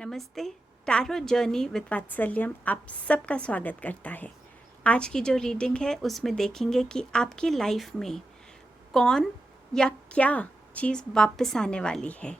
नमस्ते। Tarot journey with वात्सल्यम आप सबका स्वागत करता है। आज की जो रीडिंग है उसमें देखेंगे कि आपकी लाइफ में कौन या क्या चीज़ वापस आने वाली है।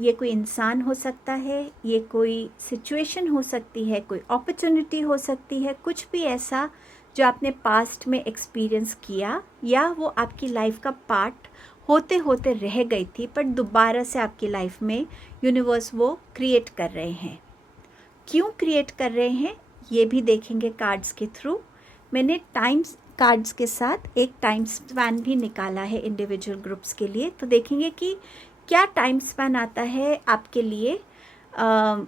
ये कोई इंसान हो सकता है, ये कोई सिचुएशन हो सकती है, कोई अपॉर्चुनिटी हो सकती है, कुछ भी ऐसा जो आपने पास्ट में एक्सपीरियंस किया या वो आपकी लाइफ का पार्ट होते होते रह गई थी, पर दोबारा से आपकी लाइफ में यूनिवर्स वो क्रिएट कर रहे हैं। क्यों क्रिएट कर रहे हैं ये भी देखेंगे कार्ड्स के थ्रू। मैंने टाइम्स कार्ड्स के साथ एक टाइम स्पैन भी निकाला है इंडिविजुअल ग्रुप्स के लिए, तो देखेंगे कि क्या टाइम स्पैन आता है आपके लिए। आ,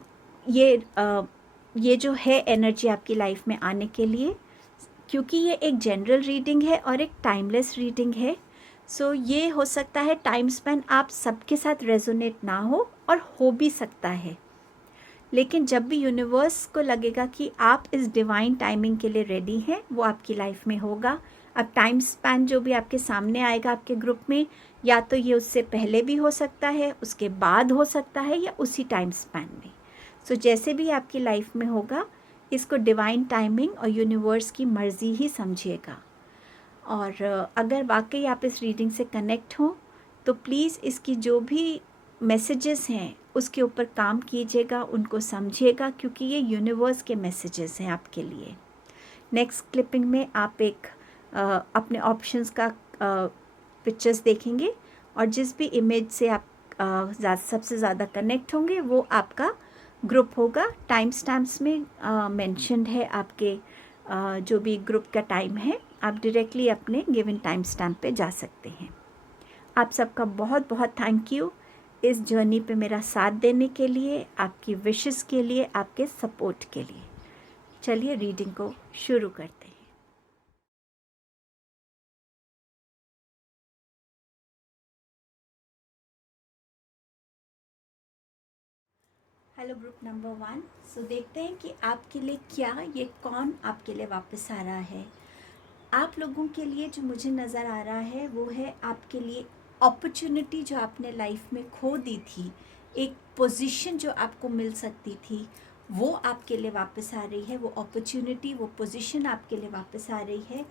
ये जो है एनर्जी आपकी लाइफ में आने के लिए, क्योंकि ये एक जनरल रीडिंग है और एक टाइमलेस रीडिंग है। सो ये हो सकता है टाइम स्पैन आप सबके साथ रेजोनेट ना हो और हो भी सकता है, लेकिन जब भी यूनिवर्स को लगेगा कि आप इस डिवाइन टाइमिंग के लिए रेडी हैं, वो आपकी लाइफ में होगा। अब टाइम स्पैन जो भी आपके सामने आएगा आपके ग्रुप में, या तो ये उससे पहले भी हो सकता है, उसके बाद हो सकता है, या उसी टाइम स्पैन में। सो जैसे भी आपकी लाइफ में होगा, इसको डिवाइन टाइमिंग और यूनिवर्स की मर्ज़ी ही समझिएगा। और अगर वाकई आप इस रीडिंग से कनेक्ट हों तो प्लीज़ इसकी जो भी मैसेजेस हैं उसके ऊपर काम कीजिएगा, उनको समझिएगा, क्योंकि ये यूनिवर्स के मैसेजेस हैं आपके लिए। नेक्स्ट क्लिपिंग में आप एक अपने ऑप्शंस का पिक्चर्स देखेंगे और जिस भी इमेज से आप सबसे ज़्यादा कनेक्ट होंगे वो आपका ग्रुप होगा। टाइम स्टैम्प्स में मेंशन्ड है आपके जो भी ग्रुप का टाइम है, आप डायरेक्टली अपने गिवन टाइम स्टैम्प पे जा सकते हैं। आप सबका बहुत बहुत थैंक यू इस जर्नी पे मेरा साथ देने के लिए, आपकी विशेस के लिए, आपके सपोर्ट के लिए। चलिए रीडिंग को शुरू करते हैं। Hello group number 1। सो देखते हैं कि आपके लिए क्या, ये कौन आपके लिए वापस आ रहा है। आप लोगों के लिए जो मुझे नज़र आ रहा है वो है आपके लिए अपॉर्चुनिटी जो आपने लाइफ में खो दी थी, एक पोजीशन जो आपको मिल सकती थी, वो आपके लिए वापस आ रही है। वो अपॉर्चुनिटी, वो पोजीशन आपके लिए वापस आ रही है।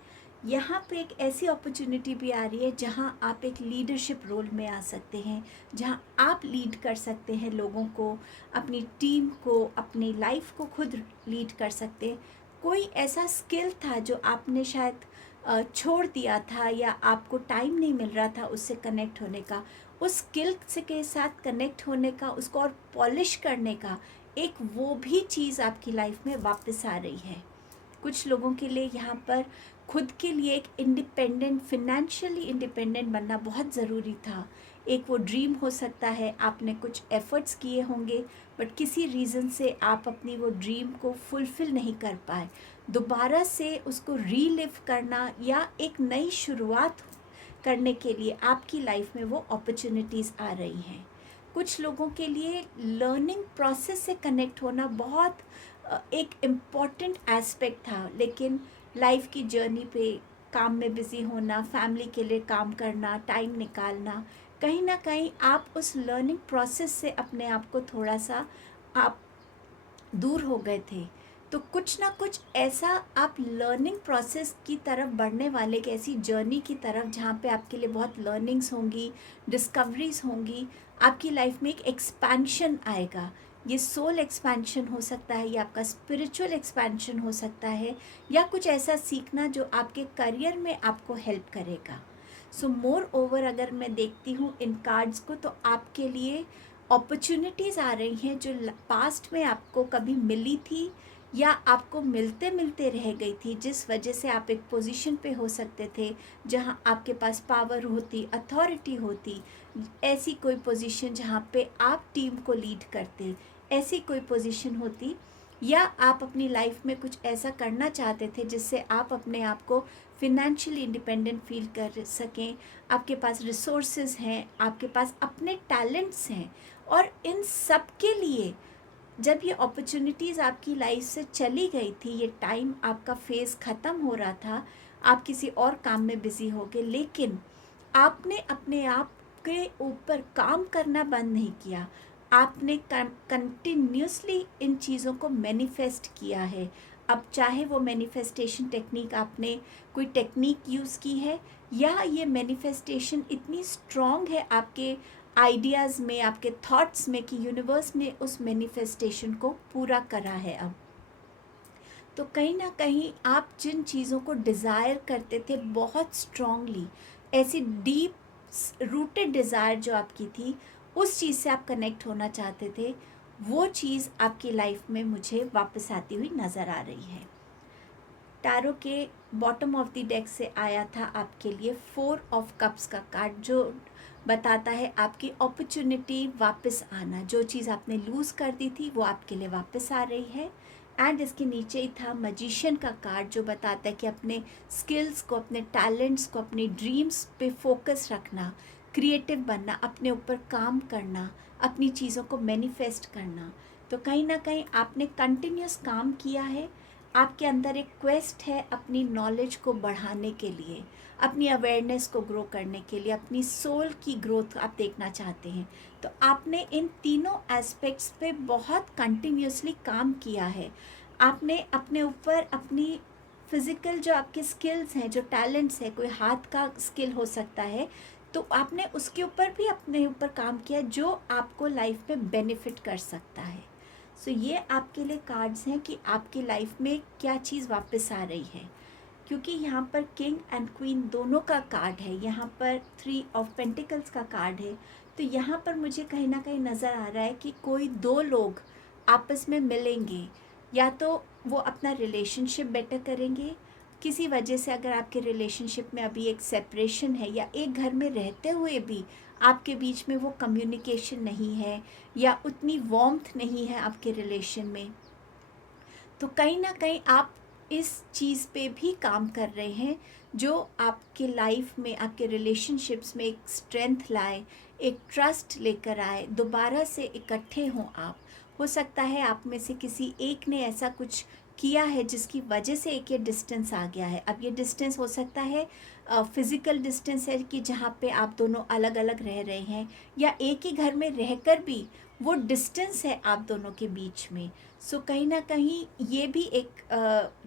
यहाँ पे एक ऐसी अपॉर्चुनिटी भी आ रही है जहाँ आप एक लीडरशिप रोल में आ सकते हैं, जहाँ आप लीड कर सकते हैं लोगों को, अपनी टीम को, अपनी लाइफ को खुद लीड कर सकते हैं। कोई ऐसा स्किल था जो आपने शायद छोड़ दिया था या आपको टाइम नहीं मिल रहा था उससे कनेक्ट होने का, उस स्किल से के साथ कनेक्ट होने का, उसको और पॉलिश करने का एक वो भी चीज़ आपकी लाइफ में वापस आ रही है। कुछ लोगों के लिए यहाँ पर खुद के लिए एक इंडिपेंडेंट, फिनेंशियली इंडिपेंडेंट बनना बहुत ज़रूरी था। एक वो ड्रीम हो सकता है, आपने कुछ एफ़र्ट्स किए होंगे बट किसी रीज़न से आप अपनी वो ड्रीम को फुलफ़िल नहीं कर पाए। दोबारा से उसको रीलिव करना या एक नई शुरुआत करने के लिए आपकी लाइफ में वो अपॉर्चुनिटीज़ आ रही हैं। कुछ लोगों के लिए लर्निंग प्रोसेस से कनेक्ट होना बहुत एक इम्पॉर्टेंट एस्पेक्ट था, लेकिन लाइफ की जर्नी पे काम में बिज़ी होना, फैमिली के लिए काम करना, टाइम निकालना, कहीं ना कहीं आप उस लर्निंग प्रोसेस से अपने आप को थोड़ा सा आप दूर हो गए थे। तो कुछ ना कुछ ऐसा आप लर्निंग प्रोसेस की तरफ बढ़ने वाले, एक ऐसी जर्नी की तरफ जहाँ पे आपके लिए बहुत लर्निंग्स होंगी, डिस्कवरीज होंगी, आपकी लाइफ में एक एक्सपेंशन आएगा। ये सोल एक्सपेंशन हो सकता है, या आपका स्पिरिचुअल एक्सपेंशन हो सकता है, या कुछ ऐसा सीखना जो आपके करियर में आपको हेल्प करेगा। सो मोर ओवर अगर मैं देखती हूँ इन कार्ड्स को, तो आपके लिए अपॉर्चुनिटीज़ आ रही हैं जो पास्ट में आपको कभी मिली थी या आपको मिलते मिलते रह गई थी, जिस वजह से आप एक पोजीशन पे हो सकते थे जहां आपके पास पावर होती, अथॉरिटी होती, ऐसी कोई पोजीशन जहां पे आप टीम को लीड करते, ऐसी कोई पोजीशन होती, या आप अपनी लाइफ में कुछ ऐसा करना चाहते थे जिससे आप अपने आप को फिनेंशियली इंडिपेंडेंट फील कर सकें। आपके पास रिसोर्सेज हैं, आपके पास अपने टैलेंट्स हैं, और इन सब के लिए जब ये अपॉर्चुनिटीज़ आपकी लाइफ से चली गई थी, ये टाइम आपका फेज़ ख़त्म हो रहा था, आप किसी और काम में बिज़ी हो गए, लेकिन आपने अपने आप के ऊपर काम करना बंद नहीं किया। आपने कंटिन्यूसली इन चीज़ों को मैनिफेस्ट किया है। अब चाहे वो मैनिफेस्टेशन टेक्निक आपने कोई टेक्निक यूज़ की है, या ये मैनिफेस्टेशन इतनी स्ट्रॉन्ग है आपके आइडियाज़ में, आपके थॉट्स में, कि यूनिवर्स ने उस मैनिफेस्टेशन को पूरा करा है अब। तो कहीं ना कहीं आप जिन चीज़ों को डिज़ायर करते थे बहुत स्ट्रांगली, ऐसी डीप रूटेड डिज़ायर जो आपकी थी, उस चीज़ से आप कनेक्ट होना चाहते थे, वो चीज़ आपकी लाइफ में मुझे वापस आती हुई नज़र आ रही है। टैरो के बॉटम ऑफ द डेक से आया था आपके लिए 4 ऑफ कप्स का कार्ड, जो बताता है आपकी अपॉर्चुनिटी वापस आना। जो चीज़ आपने लूज़ कर दी थी वो आपके लिए वापस आ रही है। एंड इसके नीचे ही था मैजिशियन का कार्ड, जो बताता है कि अपने स्किल्स को, अपने टैलेंट्स को, अपनी ड्रीम्स पे फोकस रखना, क्रिएटिव बनना, अपने ऊपर काम करना, अपनी चीज़ों को मैनिफेस्ट करना। तो कहीं ना कहीं आपने कंटिन्यूस काम किया है। आपके अंदर एक क्वेस्ट है अपनी नॉलेज को बढ़ाने के लिए, अपनी अवेयरनेस को ग्रो करने के लिए, अपनी सोल की ग्रोथ आप देखना चाहते हैं। तो आपने इन तीनों एस्पेक्ट्स पे बहुत कंटिन्यूसली काम किया है। आपने अपने ऊपर अपनी फिज़िकल जो आपके स्किल्स हैं, जो टैलेंट्स है, कोई हाथ का स्किल हो सकता है, तो आपने उसके ऊपर भी अपने ऊपर काम किया जो आपको लाइफ में बेनिफिट कर सकता है। सो ये आपके लिए कार्ड्स हैं कि आपकी लाइफ में क्या चीज़ वापस आ रही है। क्योंकि यहाँ पर किंग एंड क्वीन दोनों का कार्ड है, यहाँ पर 3 ऑफ पेंटिकल्स का कार्ड है। तो यहाँ पर मुझे कहीं ना कहीं नज़र आ रहा है कि कोई 2 लोग आपस में मिलेंगे, या तो वो अपना रिलेशनशिप बेटर करेंगे। किसी वजह से अगर आपके रिलेशनशिप में अभी एक सेपरेशन है, या एक घर में रहते हुए भी आपके बीच में वो कम्युनिकेशन नहीं है, या उतनी वार्मथ नहीं है आपके रिलेशन में, तो कहीं ना कहीं आप इस चीज़ पे भी काम कर रहे हैं, जो आपके लाइफ में, आपके रिलेशनशिप्स में एक स्ट्रेंथ लाए, एक ट्रस्ट लेकर आए, दोबारा से इकट्ठे हों आप। हो सकता है आप में से किसी एक ने ऐसा कुछ किया है जिसकी वजह से एक ये डिस्टेंस आ गया है। अब ये डिस्टेंस हो सकता है फिज़िकल डिस्टेंस है, कि जहाँ पे आप दोनों अलग अलग रह रहे हैं, या एक ही घर में रहकर भी वो डिस्टेंस है आप दोनों के बीच में। सो कहीं ना कहीं ये भी एक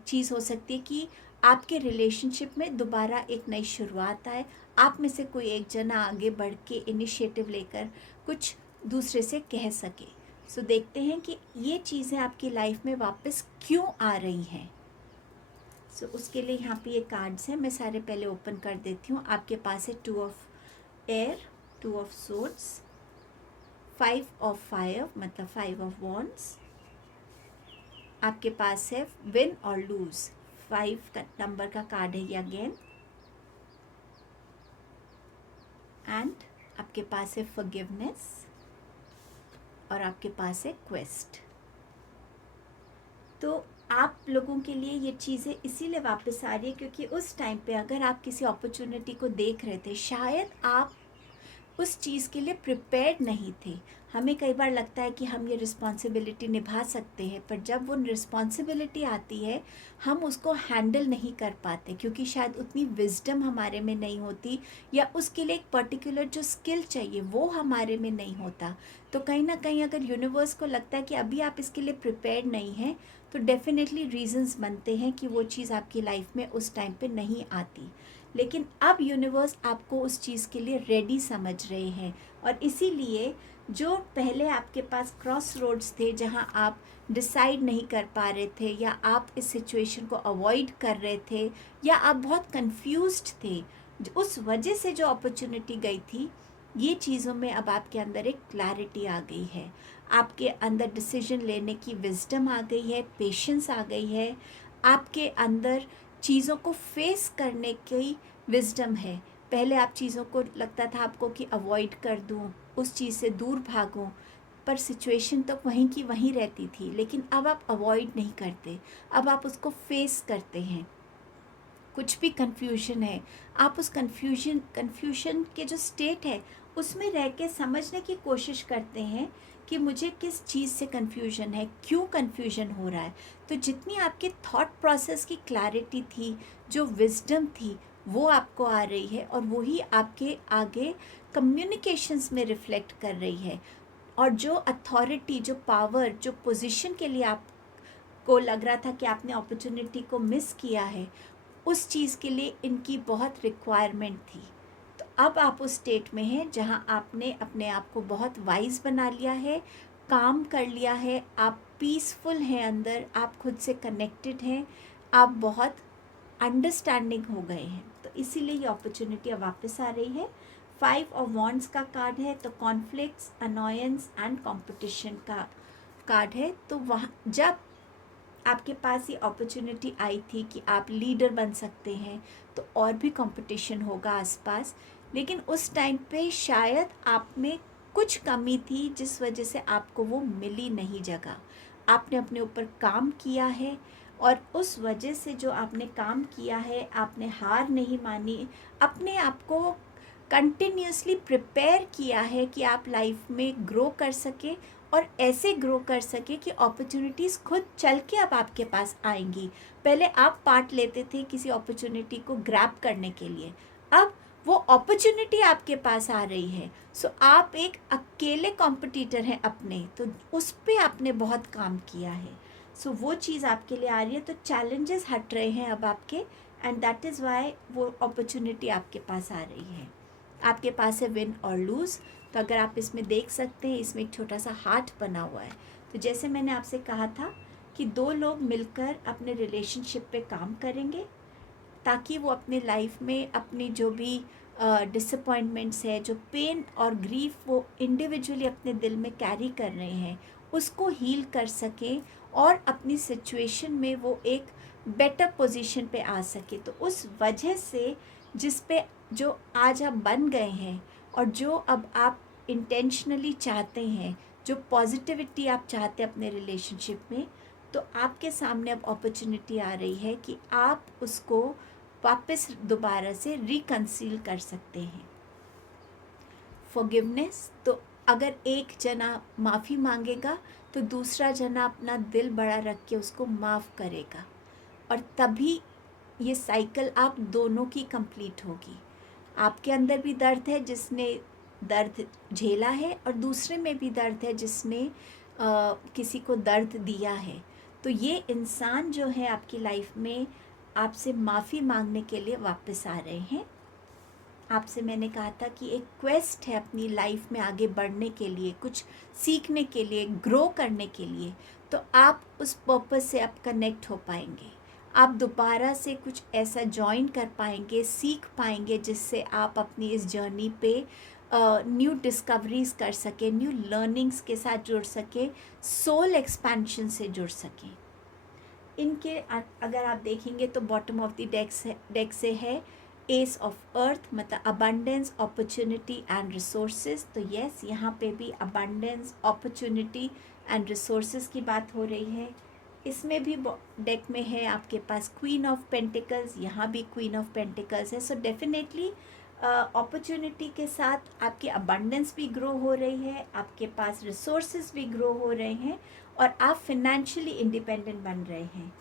चीज़ हो सकती है कि आपके रिलेशनशिप में दोबारा एक नई शुरुआत आए, आप में से कोई एक जना आगे बढ़ के इनिशिएटिव लेकर कुछ दूसरे से कह सके। सो देखते हैं कि ये चीज़ें आपकी लाइफ में वापस क्यों आ रही हैं। सो उसके लिए यहाँ पे ये कार्ड्स हैं, मैं सारे पहले ओपन कर देती हूँ। आपके पास है 2 of air, 2 of swords, 5 of fire मतलब 5 ऑफ वॉन्ड्स। आपके पास है विन और लूज, 5 का नंबर का कार्ड है ये अगेन। एंड आपके पास है फॉरगिवनेस, और आपके पास है क्वेस्ट। तो आप लोगों के लिए ये चीज़ें इसीलिए वापस आ रही है क्योंकि उस टाइम पे अगर आप किसी अपॉर्चुनिटी को देख रहे थे, शायद आप उस चीज़ के लिए प्रिपेयर्ड नहीं थे। हमें कई बार लगता है कि हम ये रिस्पॉन्सिबिलिटी निभा सकते हैं, पर जब वो रिस्पॉन्सिबिलिटी आती है हम उसको हैंडल नहीं कर पाते, क्योंकि शायद उतनी विजडम हमारे में नहीं होती, या उसके लिए एक पर्टिकुलर जो स्किल चाहिए वो हमारे में नहीं होता। तो कहीं ना कहीं अगर यूनिवर्स को लगता है कि अभी आप इसके लिए प्रिपेयर्ड नहीं हैं, तो डेफिनेटली रीजंस बनते हैं कि वो चीज़ आपकी लाइफ में उस टाइम पे नहीं आती। लेकिन अब यूनिवर्स आपको उस चीज़ के लिए रेडी समझ रहे हैं, और इसीलिए जो पहले आपके पास क्रॉस रोड्स थे जहां आप डिसाइड नहीं कर पा रहे थे, या आप इस सिचुएशन को अवॉइड कर रहे थे, या आप बहुत कंफ्यूज्ड थे, उस वजह से जो अपॉर्चुनिटी गई थी, ये चीज़ों में अब आपके अंदर एक क्लैरिटी आ गई है। आपके अंदर डिसीजन लेने की विजडम आ गई है, पेशेंस आ गई है, आपके अंदर चीज़ों को फेस करने की विजडम है। पहले आप चीज़ों को लगता था आपको कि अवॉइड कर दूं, उस चीज़ से दूर भागूं, पर सिचुएशन तो वहीं की वहीं रहती थी। लेकिन अब आप अवॉइड नहीं करते, अब आप उसको फेस करते हैं। कुछ भी कन्फ्यूजन है, आप उस कन्फ्यूजन के जो स्टेट है उसमें रह के समझने की कोशिश करते हैं कि मुझे किस चीज़ से कन्फ्यूजन है, क्यों कन्फ्यूजन हो रहा है। तो जितनी आपके थॉट प्रोसेस की क्लैरिटी थी, जो विजडम थी, वो आपको आ रही है, और वही आपके आगे कम्युनिकेशंस में रिफ्लेक्ट कर रही है। और जो अथॉरिटी, जो पावर, जो पोजीशन के लिए आपको लग रहा था कि आपने अपॉर्चुनिटी को मिस किया है, उस चीज़ के लिए इनकी बहुत रिक्वायरमेंट थी। तो अब आप उस स्टेट में हैं जहां आपने अपने आप को बहुत वाइज बना लिया है, काम कर लिया है, आप पीसफुल हैं अंदर, आप खुद से कनेक्टेड हैं, आप बहुत अंडरस्टैंडिंग हो गए हैं। तो इसीलिए ये अपॉर्चुनिटी अब वापस आ रही है। 5 ऑफ वॉन्ड्स का कार्ड है, तो कॉन्फ्लिक्ट्स, अनोयंस एंड कंपटीशन का कार्ड है। तो वहाँ जब आपके पास ये अपॉर्चुनिटी आई थी कि आप लीडर बन सकते हैं, तो और भी कंपटीशन होगा आसपास, लेकिन उस टाइम पे शायद आप में कुछ कमी थी जिस वजह से आपको वो मिली नहीं जगह। आपने अपने ऊपर काम किया है और उस वजह से जो आपने काम किया है, आपने हार नहीं मानी, अपने आप को कंटिन्यूसली प्रिपेयर किया है कि आप लाइफ में ग्रो कर सके और ऐसे ग्रो कर सके कि अपॉर्चुनिटीज़ खुद चल के अब आपके पास आएंगी। पहले आप पार्ट लेते थे किसी अपॉर्चुनिटी को ग्रैब करने के लिए, अब वो अपॉर्चुनिटी आपके पास आ रही है। सो आप एक अकेले कॉम्पिटिटर हैं अपने, तो उस पर आपने बहुत काम किया है। सो वो चीज़ आपके लिए आ रही है, तो चैलेंजेस हट रहे हैं अब आपके, एंड दैट इज़ वाई वो अपॉर्चुनिटी आपके पास आ रही है। आपके पास है विन और लूज़। तो अगर आप इसमें देख सकते हैं, इसमें एक छोटा सा हार्ट बना हुआ है। तो जैसे मैंने आपसे कहा था कि दो लोग मिलकर अपने रिलेशनशिप पे काम करेंगे ताकि वो अपने लाइफ में अपनी जो भी डिसअपॉइंटमेंट्स है, जो पेन और ग्रीफ वो इंडिविजुअली अपने दिल में कैरी कर रहे हैं, उसको हील कर सकें और अपनी सिचुएशन में वो एक बेटर पोजीशन पे आ सके। तो उस वजह से जिस पे जो आज आप बन गए हैं और जो अब आप इंटेंशनली चाहते हैं, जो पॉजिटिविटी आप चाहते हैं अपने रिलेशनशिप में, तो आपके सामने अब अपॉर्चुनिटी आ रही है कि आप उसको वापस दोबारा से रिकंसील कर सकते हैं। फॉरगिवनेस, तो अगर एक जना माफ़ी मांगेगा तो दूसरा जना अपना दिल बड़ा रख के उसको माफ़ करेगा, और तभी ये साइकिल आप दोनों की कंप्लीट होगी। आपके अंदर भी दर्द है जिसने दर्द झेला है, और दूसरे में भी दर्द है जिसने किसी को दर्द दिया है। तो ये इंसान जो है आपकी लाइफ में आपसे माफ़ी मांगने के लिए वापस आ रहे हैं। आपसे मैंने कहा था कि एक क्वेस्ट है अपनी लाइफ में आगे बढ़ने के लिए, कुछ सीखने के लिए, ग्रो करने के लिए। तो आप उस पर्पस से आप कनेक्ट हो पाएंगे, आप दोबारा से कुछ ऐसा ज्वाइन कर पाएंगे, सीख पाएंगे, जिससे आप अपनी इस जर्नी पे न्यू डिस्कवरीज कर सकें, न्यू लर्निंग्स के साथ जुड़ सकें, सोल एक्सपेंशन से जुड़ सकें। इनके अगर आप देखेंगे तो बॉटम ऑफ द डेक से है एस ऑफ अर्थ, मतलब अबंडेंस, अपॉर्चुनिटी एंड रिसोर्सेज। तो यस, यहाँ पे भी अबंडेंस, अपॉर्चुनिटी एंड रिसोर्सेज की बात हो रही है। इसमें भी डेक में है आपके पास क्वीन ऑफ पेंटिकल्स, यहाँ भी क्वीन ऑफ पेंटिकल्स है। सो डेफिनेटली अपॉर्चुनिटी के साथ आपकी अबंडेंस भी ग्रो हो रही है, आपके पास रिसोर्सेज भी ग्रो हो रहे हैं, और आप फिनेंशियली इंडिपेंडेंट बन रहे हैं।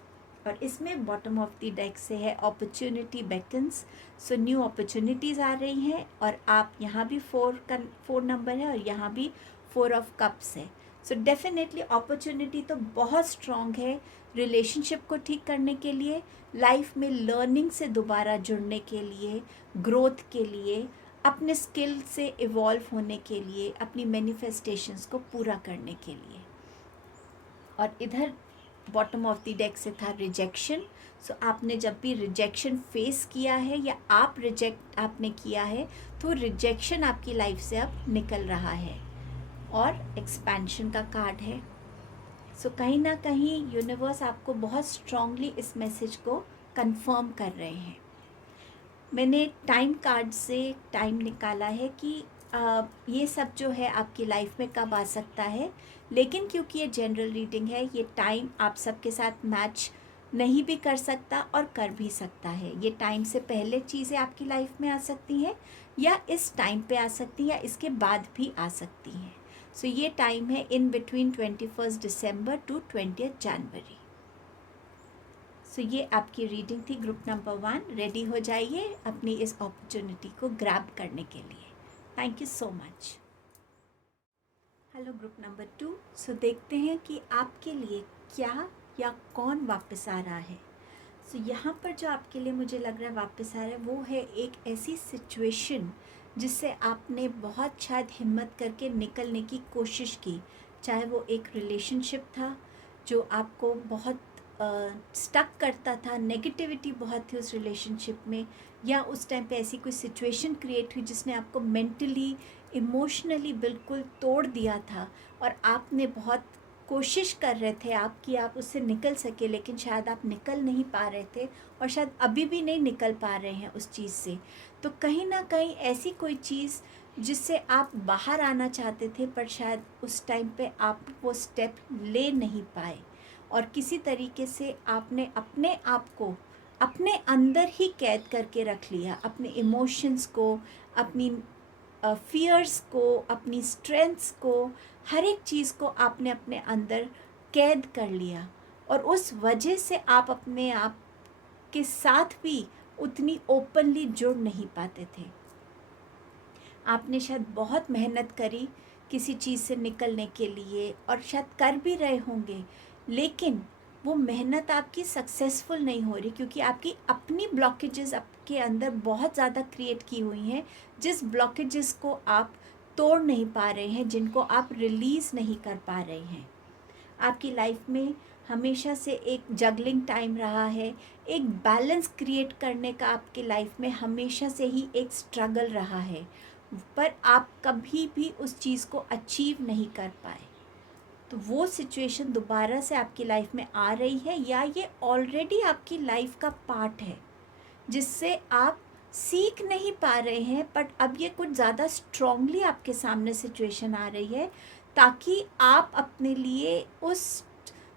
और इसमें बॉटम ऑफ द डेक से है opportunity beckons. So new opportunities आ रही हैं, और आप यहाँ भी 4 नंबर है, और यहाँ भी 4 ऑफ कप्स है। सो डेफिनेटली अपॉर्चुनिटी तो बहुत स्ट्रॉन्ग है रिलेशनशिप को ठीक करने के लिए, लाइफ में लर्निंग से दोबारा जुड़ने के लिए, ग्रोथ के लिए, अपने स्किल से इवॉल्व होने के लिए, अपनी मैनिफेस्टेशंस को पूरा करने के लिए। और इधर बॉटम ऑफ द डेक से था रिजेक्शन। सो आपने जब भी रिजेक्शन फेस किया है या आप रिजेक्ट आपने किया है, तो रिजेक्शन आपकी लाइफ से अब निकल रहा है, और एक्सपेंशन का कार्ड है। सो कहीं ना कहीं यूनिवर्स आपको बहुत स्ट्रांगली इस मैसेज को कंफर्म कर रहे हैं। मैंने टाइम कार्ड से टाइम निकाला है कि ये सब जो है आपकी लाइफ में कब आ सकता है, लेकिन क्योंकि ये जनरल रीडिंग है, ये टाइम आप सबके साथ मैच नहीं भी कर सकता और कर भी सकता है। ये टाइम से पहले चीज़ें आपकी लाइफ में आ सकती हैं, या इस टाइम पे आ सकती हैं, या इसके बाद भी आ सकती हैं। सो ये टाइम है इन बिटवीन 21 दिसंबर टू 20 जनवरी। सो ये आपकी रीडिंग थी ग्रुप नंबर 1। रेडी हो जाइए अपनी इस अपॉर्चुनिटी को ग्रैब करने के लिए। Thank you so much. Hello group number 2। सो देखते हैं कि आपके लिए क्या या कौन वापस आ रहा है। सो यहाँ पर जो आपके लिए मुझे लग रहा है वापस आ रहा है वो है एक ऐसी सिचुएशन जिससे आपने बहुत शायद हिम्मत करके निकलने की कोशिश की। चाहे वो एक रिलेशनशिप था जो आपको बहुत स्टक करता था, नेगेटिविटी बहुत थी उस रिलेशनशिप में, या उस टाइम पे ऐसी कोई सिचुएशन क्रिएट हुई जिसने आपको मेंटली इमोशनली बिल्कुल तोड़ दिया था और आपने बहुत कोशिश कर रहे थे आप कि आप उससे निकल सके, लेकिन शायद आप निकल नहीं पा रहे थे और शायद अभी भी नहीं निकल पा रहे हैं उस चीज़ से। तो कहीं ना कहीं ऐसी कोई चीज़ जिससे आप बाहर आना चाहते थे पर शायद उस टाइम पे आप वो स्टेप ले नहीं पाए और किसी तरीके से आपने अपने आप को अपने अंदर ही कैद करके रख लिया, अपने इमोशंस को, अपनी फियर्स को, अपनी स्ट्रेंथ्स को, हर एक चीज़ को आपने अपने अंदर कैद कर लिया और उस वजह से आप अपने आप के साथ भी उतनी ओपनली जुड़ नहीं पाते थे। आपने शायद बहुत मेहनत करी किसी चीज़ से निकलने के लिए और शायद कर भी रहे होंगे, लेकिन वो मेहनत आपकी सक्सेसफुल नहीं हो रही क्योंकि आपकी अपनी ब्लॉकेजेस आपके अंदर बहुत ज़्यादा क्रिएट की हुई हैं, जिस ब्लॉकेजेस को आप तोड़ नहीं पा रहे हैं, जिनको आप रिलीज़ नहीं कर पा रहे हैं। आपकी लाइफ में हमेशा से एक जगलिंग टाइम रहा है, एक बैलेंस क्रिएट करने का आपके लाइफ में हमेशा से ही एक स्ट्रगल रहा है, पर आप कभी भी उस चीज़ को अचीव नहीं कर पाए। तो वो सिचुएशन दोबारा से आपकी लाइफ में आ रही है या ये ऑलरेडी आपकी लाइफ का पार्ट है जिससे आप सीख नहीं पा रहे हैं, बट अब ये कुछ ज़्यादा स्ट्रांगली आपके सामने सिचुएशन आ रही है ताकि आप अपने लिए उस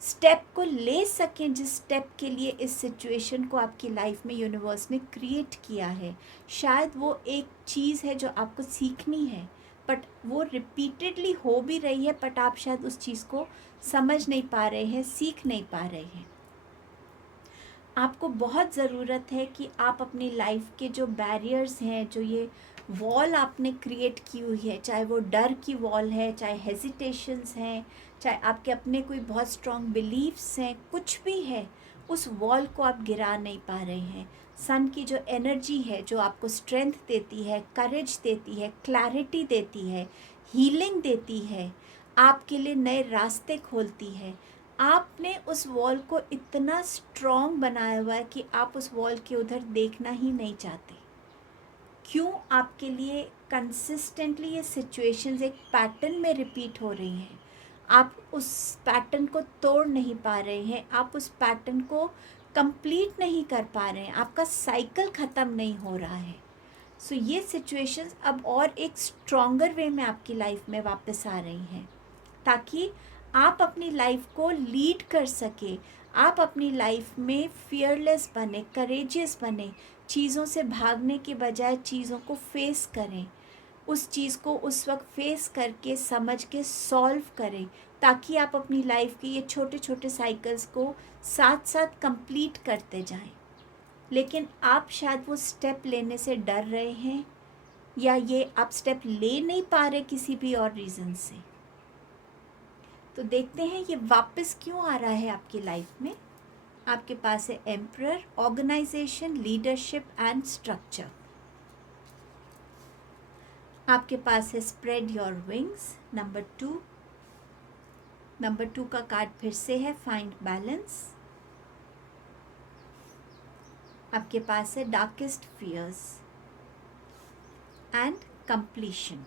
स्टेप को ले सकें जिस स्टेप के लिए इस सिचुएशन को आपकी लाइफ में यूनिवर्स ने क्रिएट किया है। शायद वो एक चीज़ है जो आपको सीखनी है, बट वो रिपीटेडली हो भी रही है, बट आप शायद उस चीज़ को समझ नहीं पा रहे हैं, सीख नहीं पा रहे हैं। आपको बहुत ज़रूरत है कि आप अपनी लाइफ के जो बैरियर्स हैं, जो ये वॉल आपने क्रिएट की हुई है, चाहे वो डर की वॉल है, चाहे हेजिटेशंस हैं, चाहे आपके अपने कोई बहुत स्ट्रॉन्ग बिलीव्स हैं, कुछ भी है, उस वॉल को आप गिरा नहीं पा रहे हैं। सन की जो एनर्जी है, जो आपको स्ट्रेंथ देती है, करेज देती है, क्लैरिटी देती है, हीलिंग देती है, आपके लिए नए रास्ते खोलती है, आपने उस वॉल को इतना स्ट्रॉन्ग बनाया हुआ है कि आप उस वॉल के उधर देखना ही नहीं चाहते। क्यों आपके लिए कंसिस्टेंटली ये सिचुएशंस एक पैटर्न में रिपीट हो रही हैं? आप उस पैटर्न को तोड़ नहीं पा रहे हैं, आप उस पैटर्न को कंप्लीट नहीं कर पा रहे हैं, आपका साइकिल ख़त्म नहीं हो रहा है। सो ये सिचुएशंस अब और एक स्ट्रॉन्गर वे में आपकी लाइफ में वापस आ रही हैं ताकि आप अपनी लाइफ को लीड कर सके, आप अपनी लाइफ में फियरलेस बने, करेजियस बने, चीज़ों से भागने के बजाय चीज़ों को फेस करें, उस चीज़ को उस वक्त फेस करके समझ के सॉल्व करें ताकि आप अपनी लाइफ के ये छोटे छोटे साइकिल्स को साथ साथ कंप्लीट करते जाएं। लेकिन आप शायद वो स्टेप लेने से डर रहे हैं या ये आप स्टेप ले नहीं पा रहे किसी भी और रीज़न से। तो देखते हैं ये वापस क्यों आ रहा है आपकी लाइफ में। आपके पास है emperor, organisation, leadership and structure. आपके पास है spread your wings, number 2। Number 2 का कार्ड फिर से है फाइंड बैलेंस। आपके पास है darkest fears and completion.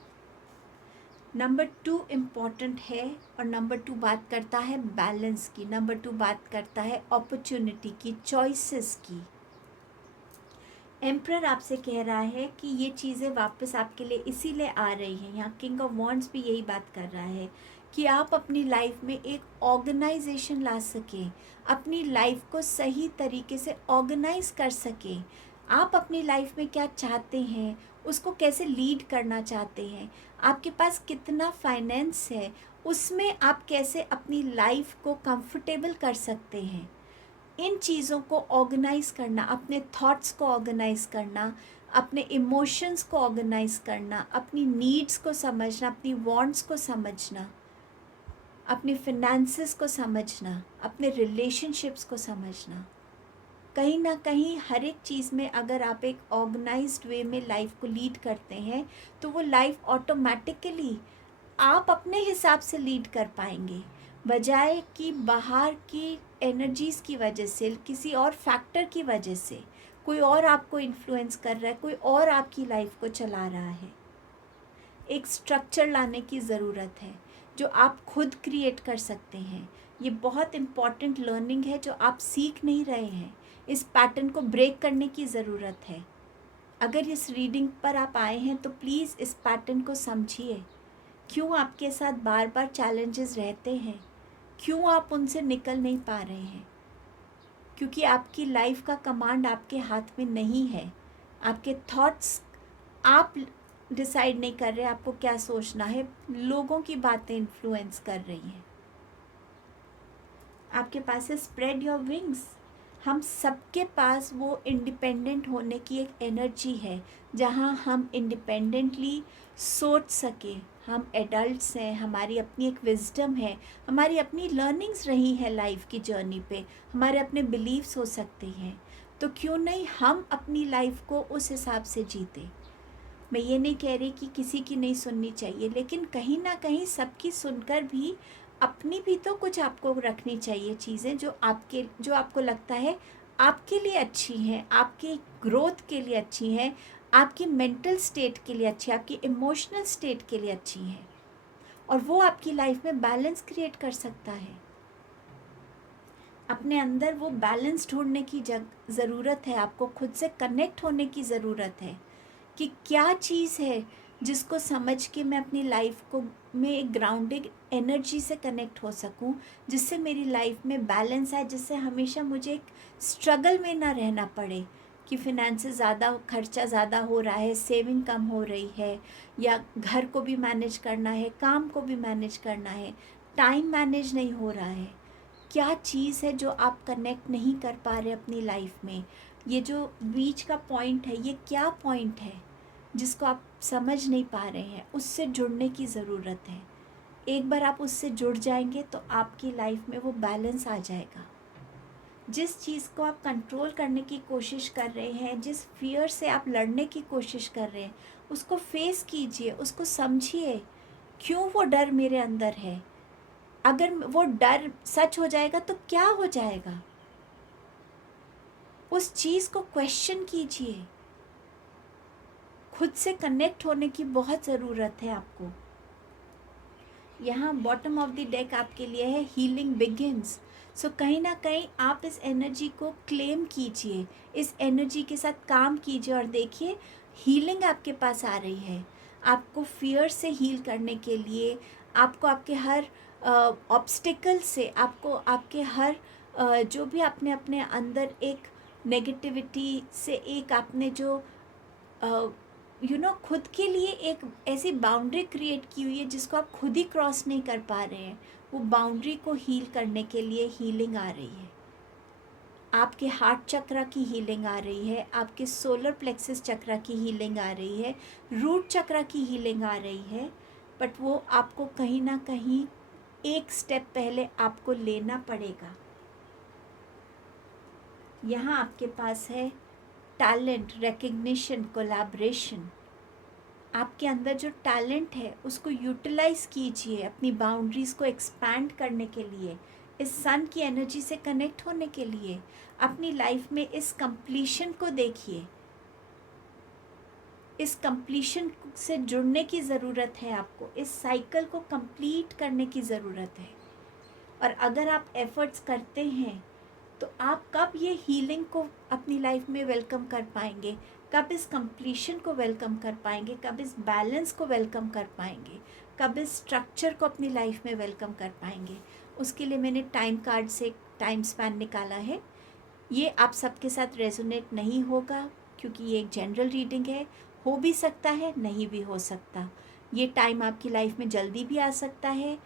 Number 2 important है और नंबर 2 बात करता है बैलेंस की, नंबर 2 बात करता है अपॉर्चुनिटी की, चॉइसेस की। एम्परर आपसे कह रहा है कि ये चीज़ें वापस आपके लिए इसीलिए आ रही हैं, यहाँ किंग ऑफ वॉन्ड्स भी यही बात कर रहा है कि आप अपनी लाइफ में एक ऑर्गेनाइजेशन ला सकें, अपनी लाइफ को सही तरीके से ऑर्गेनाइज कर सकें। आप अपनी लाइफ में क्या चाहते हैं, उसको कैसे लीड करना चाहते हैं, आपके पास कितना फाइनेंस है, उसमें आप कैसे अपनी लाइफ को कंफर्टेबल कर सकते हैं। इन चीज़ों को ऑर्गेनाइज करना, अपने थॉट्स को ऑर्गेनाइज करना, अपने इमोशंस को ऑर्गेनाइज करना, अपनी नीड्स को समझना, अपनी वांट्स को समझना, अपने फिनेंसेस को समझना, अपने रिलेशनशिप्स को समझना। कहीं ना कहीं हर एक चीज़ में अगर आप एक ऑर्गेनाइज्ड वे में लाइफ को लीड करते हैं तो वो लाइफ ऑटोमेटिकली आप अपने हिसाब से लीड कर पाएंगे, बजाय कि बाहर की एनर्जीज़ की वजह से, किसी और फैक्टर की वजह से कोई और आपको इन्फ्लुएंस कर रहा है, कोई और आपकी लाइफ को चला रहा है। एक स्ट्रक्चर लाने की ज़रूरत है जो आप खुद क्रिएट कर सकते हैं। ये बहुत इम्पॉर्टेंट लर्निंग है जो आप सीख नहीं रहे हैं। इस पैटर्न को ब्रेक करने की ज़रूरत है। अगर इस रीडिंग पर आप आए हैं तो प्लीज़ इस पैटर्न को समझिए। क्यों आपके साथ बार बार चैलेंजेस रहते हैं, क्यों आप उनसे निकल नहीं पा रहे हैं? क्योंकि आपकी लाइफ का कमांड आपके हाथ में नहीं है। आपके थॉट्स आप डिसाइड नहीं कर रहे आपको क्या सोचना है, लोगों की बातें इन्फ्लुएंस कर रही हैं। आपके पास है स्प्रेड योर विंग्स। हम सबके पास वो इंडिपेंडेंट होने की एक एनर्जी है जहाँ हम इंडिपेंडेंटली सोच सके। हम एडल्ट्स हैं, हमारी अपनी एक विजडम है, हमारी अपनी लर्निंग्स रही है लाइफ की जर्नी पे, हमारे अपने बिलीव्स हो सकते हैं। तो क्यों नहीं हम अपनी लाइफ को उस हिसाब से जीते। मैं ये नहीं कह रही कि किसी की नहीं सुननी चाहिए, लेकिन कहीं ना कहीं सबकी सुनकर भी अपनी भी तो कुछ आपको रखनी चाहिए चीज़ें जो आपको लगता है आपके लिए अच्छी हैं, आपकी ग्रोथ के लिए अच्छी हैं, आपकी मेंटल स्टेट के लिए अच्छी है, आपकी इमोशनल स्टेट के लिए अच्छी हैं, और वो आपकी लाइफ में बैलेंस क्रिएट कर सकता है। अपने अंदर वो बैलेंस ढूंढने की ज़रूरत है, आपको खुद से कनेक्ट होने की ज़रूरत है कि क्या चीज़ है जिसको समझ के मैं अपनी लाइफ को में एक ग्राउंडिंग एनर्जी से कनेक्ट हो सकूं, जिससे मेरी लाइफ में बैलेंस आए, जिससे हमेशा मुझे एक स्ट्रगल में ना रहना पड़े कि फिनेंसेस ज़्यादा, खर्चा ज़्यादा हो रहा है, सेविंग कम हो रही है, या घर को भी मैनेज करना है, काम को भी मैनेज करना है, टाइम मैनेज नहीं हो रहा है। क्या चीज़ है जो आप कनेक्ट नहीं कर पा रहे अपनी लाइफ में? ये जो बीच का पॉइंट है, ये क्या पॉइंट है जिसको आप समझ नहीं पा रहे हैं? उससे जुड़ने की ज़रूरत है। एक बार आप उससे जुड़ जाएंगे तो आपकी लाइफ में वो बैलेंस आ जाएगा। जिस चीज़ को आप कंट्रोल करने की कोशिश कर रहे हैं, जिस फियर से आप लड़ने की कोशिश कर रहे हैं, उसको फेस कीजिए, उसको समझिए। क्यों वो डर मेरे अंदर है? अगर वो डर सच हो जाएगा तो क्या हो जाएगा? उस चीज़ को क्वेश्चन कीजिए। खुद से कनेक्ट होने की बहुत ज़रूरत है आपको। यहाँ बॉटम ऑफ द डेक आपके लिए है हीलिंग बिगिंस। सो कहीं ना कहीं आप इस एनर्जी को क्लेम कीजिए, इस एनर्जी के साथ काम कीजिए, और देखिए हीलिंग आपके पास आ रही है। आपको फियर से हील करने के लिए, आपको आपके हर ऑब्स्टिकल से, आपको आपके हर जो भी आपने अपने अंदर एक नेगेटिविटी से, एक आपने जो खुद के लिए एक ऐसी बाउंड्री क्रिएट की हुई है जिसको आप खुद ही क्रॉस नहीं कर पा रहे हैं, वो बाउंड्री को हील करने के लिए हीलिंग आ रही है। आपके हार्ट चक्रा की हीलिंग आ रही है, आपके सोलर प्लेक्सस चक्रा की हीलिंग आ रही है, रूट चक्रा की हीलिंग आ रही है। बट वो आपको कहीं ना कहीं एक स्टेप पहले आपको लेना पड़ेगा। यहाँ आपके पास है टैलेंट, रिकग्निशन, कोलैबोरेशन। आपके अंदर जो टैलेंट है उसको यूटिलाइज़ कीजिए अपनी बाउंड्रीज़ को एक्सपैंड करने के लिए, इस सन की एनर्जी से कनेक्ट होने के लिए। अपनी लाइफ में इस कंप्लीशन को देखिए, इस कंप्लीशन से जुड़ने की ज़रूरत है आपको, इस साइकिल को कंप्लीट करने की ज़रूरत है। और अगर आप एफर्ट्स करते हैं तो आप कब ये हीलिंग को अपनी लाइफ में वेलकम कर पाएंगे, कब इस कंप्लीशन को वेलकम कर पाएंगे, कब इस बैलेंस को वेलकम कर पाएंगे, कब इस स्ट्रक्चर को अपनी लाइफ में वेलकम कर पाएंगे? उसके लिए मैंने टाइम कार्ड से टाइम स्पैन निकाला है। ये आप सबके साथ रेजोनेट नहीं होगा क्योंकि ये एक जनरल रीडिंग है, हो भी सकता है, नहीं भी हो सकता। ये टाइम आपकी लाइफ में जल्दी भी आ सकता है,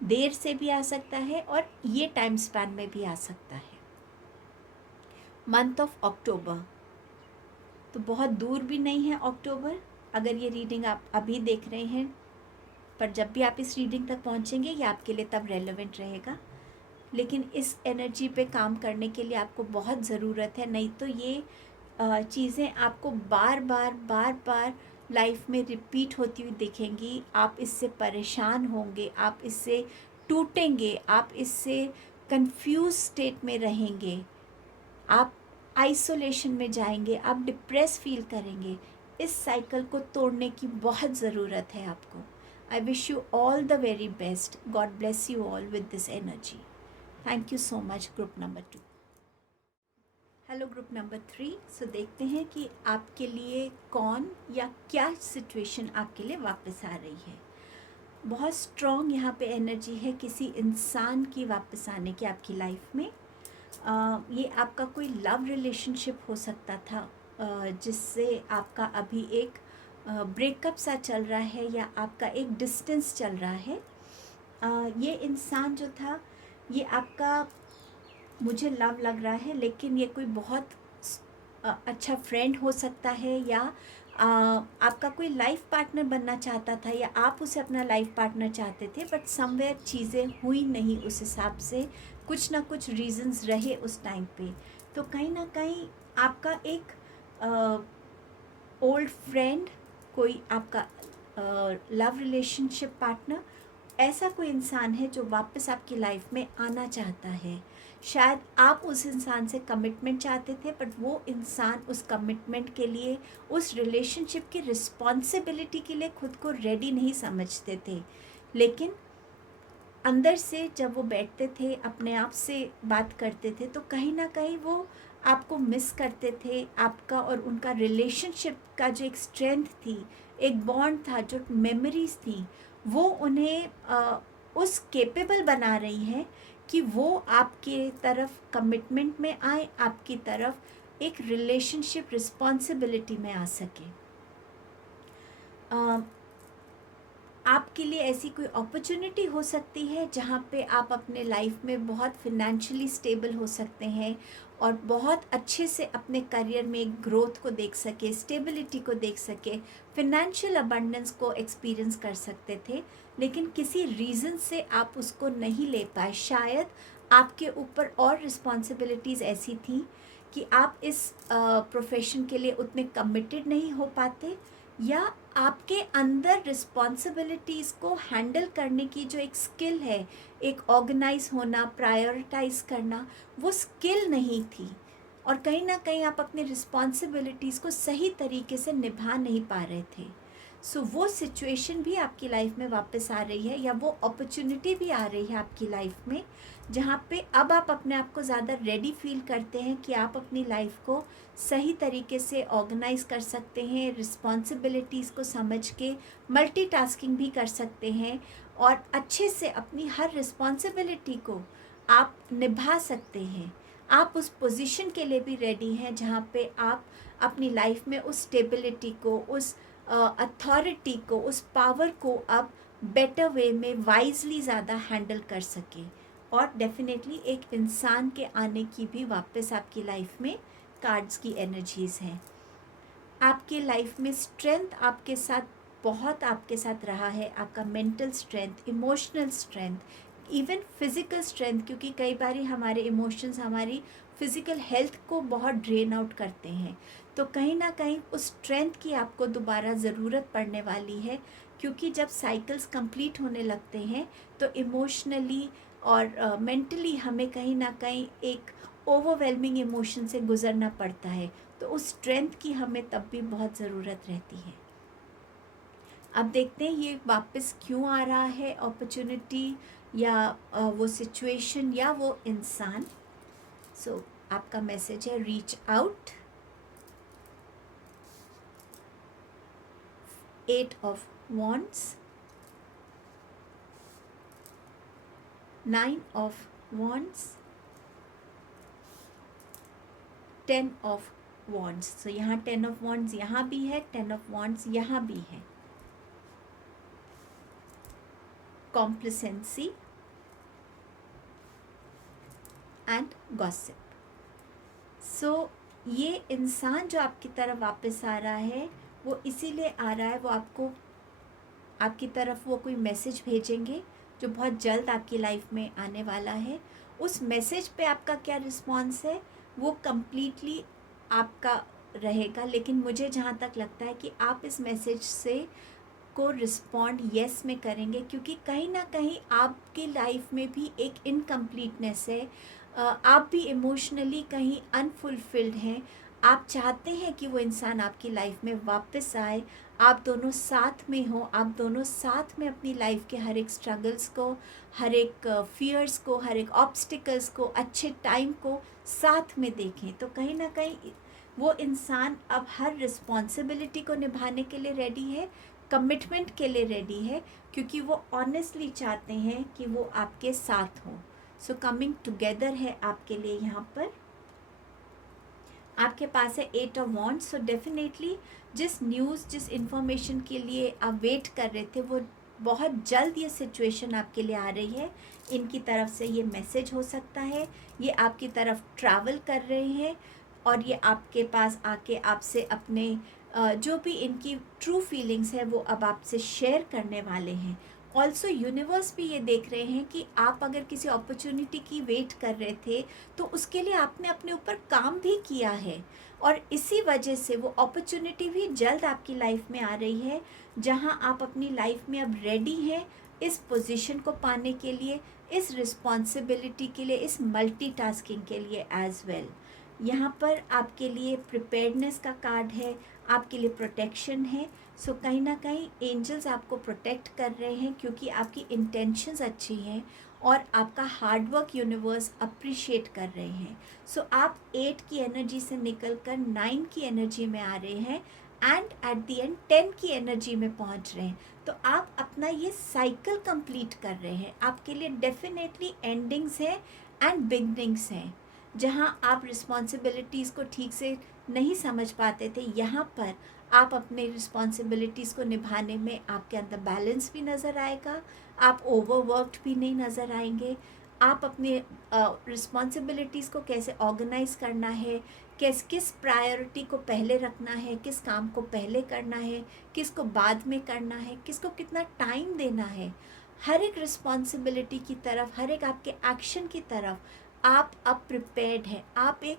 देर से भी आ सकता है, और ये टाइम स्पैन में भी आ सकता है। मंथ ऑफ अक्टूबर, तो बहुत दूर भी नहीं है अक्टूबर। अगर ये रीडिंग आप अभी देख रहे हैं पर जब भी आप इस रीडिंग तक पहुंचेंगे ये आपके लिए तब रेलेवेंट रहेगा। लेकिन इस एनर्जी पे काम करने के लिए आपको बहुत ज़रूरत है, नहीं तो ये चीज़ें आपको बार बार लाइफ में रिपीट होती हुई दिखेंगी। आप इससे परेशान होंगे, आप इससे टूटेंगे, आप इससे कंफ्यूज स्टेट में रहेंगे, आप आइसोलेशन में जाएंगे, आप डिप्रेस फील करेंगे। इस साइकिल को तोड़ने की बहुत ज़रूरत है आपको। I wish you all the very best. God bless you all with this energy. Thank you so much group number 2। Hello group number 3। सो देखते हैं कि आपके लिए कौन या क्या सिचुएशन आपके लिए वापस आ रही है। बहुत स्ट्रॉन्ग यहाँ पे एनर्जी है किसी इंसान की वापस आने की आपकी लाइफ में। ये आपका कोई लव रिलेशनशिप हो सकता था जिससे आपका अभी एक ब्रेकअप सा चल रहा है या आपका एक डिस्टेंस चल रहा है। ये इंसान जो था ये आपका, मुझे लव लग रहा है, लेकिन ये कोई बहुत अच्छा फ्रेंड हो सकता है या आपका कोई लाइफ पार्टनर बनना चाहता था या आप उसे अपना लाइफ पार्टनर चाहते थे, बट समवेयर चीज़ें हुई नहीं उस हिसाब से, कुछ ना कुछ रीजंस रहे उस टाइम पे। तो कहीं ना कहीं आपका एक ओल्ड फ्रेंड, कोई आपका लव रिलेशनशिप पार्टनर, ऐसा कोई इंसान है जो वापस आपकी लाइफ में आना चाहता है। शायद आप उस इंसान से कमिटमेंट चाहते थे, बट वो इंसान उस कमिटमेंट के लिए, उस रिलेशनशिप की रिस्पॉन्सिबिलिटी के लिए खुद को रेडी नहीं समझते थे। लेकिन अंदर से जब वो बैठते थे, अपने आप से बात करते थे, तो कहीं ना कहीं वो आपको मिस करते थे। आपका और उनका रिलेशनशिप का जो एक स्ट्रेंथ थी, एक बॉन्ड था, जो मेमोरीज थी, वो उन्हें उस केपेबल बना रही है कि वो आपके तरफ कमिटमेंट में आए, आपकी तरफ एक रिलेशनशिप रिस्पॉन्सिबिलिटी में आ सके। आपके लिए ऐसी कोई अपॉर्चुनिटी हो सकती है जहाँ पे आप अपने लाइफ में बहुत फिनेंशियली स्टेबल हो सकते हैं और बहुत अच्छे से अपने करियर में एक ग्रोथ को देख सके, स्टेबिलिटी को देख सके, फिनेंशियल अबंडेंस को एक्सपीरियंस कर सकते थे, लेकिन किसी रीज़न से आप उसको नहीं ले पाए। शायद आपके ऊपर और रिस्पॉन्सिबिलिटीज़ ऐसी थी कि आप इस प्रोफेशन के लिए उतने कमिटेड नहीं हो पाते, या आपके अंदर रिस्पॉन्सिबिलिटीज़ को हैंडल करने की जो एक स्किल है, एक ऑर्गेनाइज होना, प्रायोरिटाइज करना, वो स्किल नहीं थी, और कहीं ना कहीं आप अपनी रिस्पॉन्सिबिलिटीज़ को सही तरीके से निभा नहीं पा रहे थे। सो वो सिचुएशन भी आपकी लाइफ में वापस आ रही है, या वो अपॉर्चुनिटी भी आ रही है आपकी लाइफ में, जहाँ पे अब आप अपने आप को ज़्यादा रेडी फील करते हैं कि आप अपनी लाइफ को सही तरीके से ऑर्गेनाइज कर सकते हैं, रिस्पॉन्सिबिलिटीज़ को समझ के मल्टीटास्किंग भी कर सकते हैं, और अच्छे से अपनी हर रिस्पॉन्सिबिलिटी को आप निभा सकते हैं। आप उस पोजीशन के लिए भी रेडी हैं जहाँ पे आप अपनी लाइफ में उस स्टेबिलिटी को, उस अथॉरिटी को, उस पावर को अब बेटर वे में वाइजली ज़्यादा हैंडल कर सकें। और डेफिनेटली एक इंसान के आने की भी वापस आपकी लाइफ में कार्ड्स की एनर्जीज़ हैं। आपके लाइफ में स्ट्रेंथ आपके साथ, बहुत आपके साथ रहा है, आपका mental strength, emotional strength, even physical strength, क्योंकि कई बार हमारे इमोशंस हमारी फिज़िकल हेल्थ को बहुत ड्रेन आउट करते हैं। तो कहीं ना कहीं उस स्ट्रेंथ की आपको दोबारा ज़रूरत पड़ने वाली है, क्योंकि जब साइकिल्स कंप्लीट होने लगते हैं तो इमोशनली और मेंटली हमें कहीं ना कहीं एक ओवरवेलमिंग इमोशन से गुज़रना पड़ता है। तो उस स्ट्रेंथ की हमें तब भी बहुत ज़रूरत रहती है। अब देखते हैं ये वापस क्यों आ रहा है, अपॉर्चुनिटी या वो सिचुएशन या वो इंसान। सो आपका मैसेज है reach out. 8 of Wands, 9 of Wands, 10 of Wands। so यहाँ 10 of Wands यहाँ भी है, 10 of Wands यहाँ भी है। Complacency and gossip। so ये इंसान जो आपकी तरफ वापस आ रहा है वो इसीलिए आ रहा है, वो आपको आपकी तरफ वो कोई मैसेज भेजेंगे जो बहुत जल्द आपकी लाइफ में आने वाला है। उस मैसेज पे आपका क्या रिस्पॉन्स है वो कम्प्लीटली आपका रहेगा, लेकिन मुझे जहाँ तक लगता है कि आप इस मैसेज से को रिस्पॉन्ड येस में करेंगे, क्योंकि कहीं ना कहीं आपकी लाइफ में भी एक इनकम्प्लीटनेस है। आप भी इमोशनली कहीं अनफुलफिल्ड हैं। आप चाहते हैं कि वो इंसान आपकी लाइफ में वापस आए, आप दोनों साथ में हो, आप दोनों साथ में अपनी लाइफ के हर एक स्ट्रगल्स को, हर एक फियर्स को, हर एक ऑब्स्टिकल्स को, अच्छे टाइम को साथ में देखें। तो कहीं ना कहीं वो इंसान अब हर रिस्पॉन्सिबिलिटी को निभाने के लिए रेडी है, कमिटमेंट के लिए रेडी है, क्योंकि वो ऑनेस्टली चाहते हैं कि वो आपके साथ हों। सो कमिंग टुगेदर है आपके लिए। यहाँ पर आपके पास है 8 ऑफ वॉन्ड्स। सो डेफिनेटली जिस न्यूज़, जिस इन्फॉर्मेशन के लिए आप वेट कर रहे थे, वो बहुत जल्द ये सिचुएशन आपके लिए आ रही है। इनकी तरफ से ये मैसेज हो सकता है, ये आपकी तरफ ट्रैवल कर रहे हैं और ये आपके पास आके आपसे अपने जो भी इनकी ट्रू फीलिंग्स है वो अब आपसे शेयर करने वाले हैं। ऑल्सो यूनिवर्स भी ये देख रहे हैं कि आप अगर किसी अपॉर्चुनिटी की वेट कर रहे थे तो उसके लिए आपने अपने ऊपर काम भी किया है, और इसी वजह से वो अपॉर्चुनिटी भी जल्द आपकी लाइफ में आ रही है, जहां आप अपनी लाइफ में अब रेडी हैं इस पोजीशन को पाने के लिए, इस रिस्पॉन्सिबिलिटी के लिए, इस मल्टीटास्किंग के लिए एज वेल। यहाँ पर आपके लिए प्रिपेयर्डनेस का कार्ड है, आपके लिए प्रोटेक्शन है। सो कहीं ना कहीं एंजल्स आपको प्रोटेक्ट कर रहे हैं, क्योंकि आपकी इंटेंशंस अच्छी हैं और आपका हार्डवर्क यूनिवर्स अप्रिशिएट कर रहे हैं। सो आप 8 की एनर्जी से निकल कर 9 की एनर्जी में आ रहे हैं एंड एट द एंड 10 की एनर्जी में पहुंच रहे हैं। तो आप अपना ये साइकिल कंप्लीट कर रहे हैं। आपके लिए डेफिनेटली एंडिंग्स हैं एंड बिगनिंग्स हैं। जहां आप रिस्पॉन्सिबिलिटीज़ को ठीक से नहीं समझ पाते थे, यहाँ पर आप अपने रिस्पॉन्सिबिलिटीज़ को निभाने में आपके अंदर बैलेंस भी नज़र आएगा, आप ओवरवर्कड भी नहीं नज़र आएंगे। आप अपने रिस्पॉन्सिबिलिटीज़ को कैसे ऑर्गेनाइज करना है, किस प्रायोरिटी को पहले रखना है, किस काम को पहले करना है, किसको बाद में करना है, किसको कितना टाइम देना है, हर एक रिस्पॉन्सिबिलिटी की तरफ, हर एक आपके एक्शन की तरफ आप अब प्रिपेयर्ड हैं। आप एक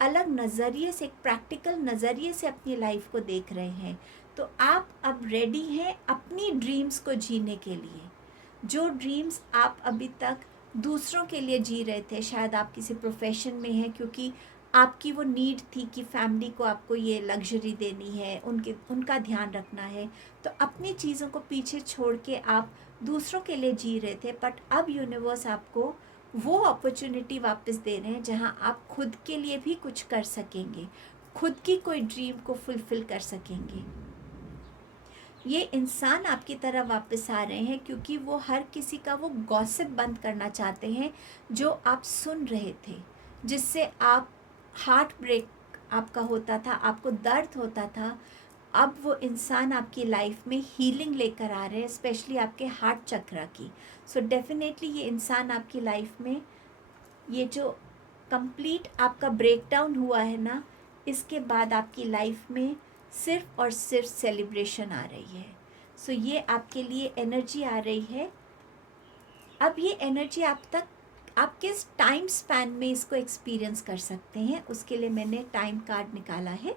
अलग नज़रिए से, एक प्रैक्टिकल नज़रिए से अपनी लाइफ को देख रहे हैं। तो आप अब रेडी हैं अपनी ड्रीम्स को जीने के लिए। जो ड्रीम्स आप अभी तक दूसरों के लिए जी रहे थे, शायद आप किसी प्रोफेशन में हैं क्योंकि आपकी वो नीड थी कि फैमिली को आपको ये लग्जरी देनी है, उनका ध्यान रखना है, तो अपनी चीज़ों को पीछे छोड़ के आप दूसरों के लिए जी रहे थे। बट अब यूनिवर्स आपको वो अपॉर्चुनिटी वापस दे रहे हैं जहां आप खुद के लिए भी कुछ कर सकेंगे, खुद की कोई ड्रीम को फुलफ़िल कर सकेंगे। ये इंसान आपकी तरह वापस आ रहे हैं क्योंकि वो हर किसी का वो गॉसिप बंद करना चाहते हैं जो आप सुन रहे थे, जिससे आप हार्ट ब्रेक आपका होता था, आपको दर्द होता था। अब वो इंसान आपकी लाइफ में हीलिंग लेकर आ रहे हैं, स्पेशली आपके हार्ट चक्र की। सो डेफिनेटली ये इंसान आपकी लाइफ में, ये जो कंप्लीट आपका ब्रेकडाउन हुआ है ना, इसके बाद आपकी लाइफ में सिर्फ और सिर्फ सेलिब्रेशन आ रही है। सो ये आपके लिए एनर्जी आ रही है। अब ये एनर्जी आप किस टाइम स्पैन में इसको एक्सपीरियंस कर सकते हैं, उसके लिए मैंने टाइम कार्ड निकाला है।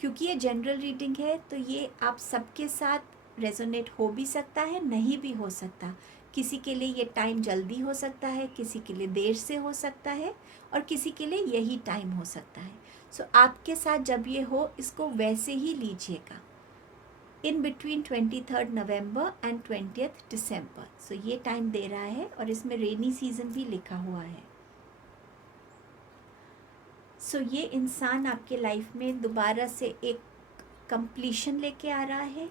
क्योंकि ये जनरल रीडिंग है तो ये आप सबके साथ रेजोनेट हो भी सकता है, नहीं भी हो सकता। किसी के लिए ये टाइम जल्दी हो सकता है, किसी के लिए देर से हो सकता है, और किसी के लिए यही टाइम हो सकता है। सो आपके साथ जब ये हो, इसको वैसे ही लीजिएगा। इन बिटवीन 23 नवंबर एंड 20 दिसंबर। सो ये टाइम दे रहा है और इसमें रेनी सीजन भी लिखा हुआ है। सो ये इंसान आपके लाइफ में दोबारा से एक कंप्लीशन लेके आ रहा है।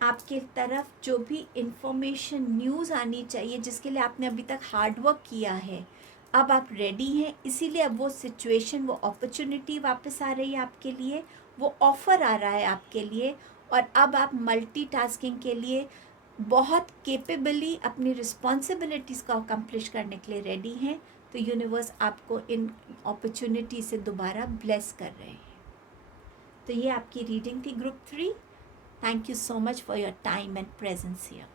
आपके तरफ जो भी इंफॉर्मेशन, न्यूज़ आनी चाहिए जिसके लिए आपने अभी तक हार्ड वर्क किया है, अब आप रेडी हैं। इसीलिए अब वो सिचुएशन, वो अपॉर्चुनिटी वापस आ रही है आपके लिए, वो ऑफ़र आ रहा है आपके लिए, और अब आप मल्टीटास्किंग के लिए बहुत केपेबली अपनी रिस्पॉन्सिबिलिटीज़ को अकम्प्लिश करने के लिए रेडी हैं। तो यूनिवर्स आपको इन अपॉर्चुनिटी से दोबारा ब्लेस कर रहे हैं। तो ये आपकी रीडिंग थी group 3। Thank you so much for your time and presence here.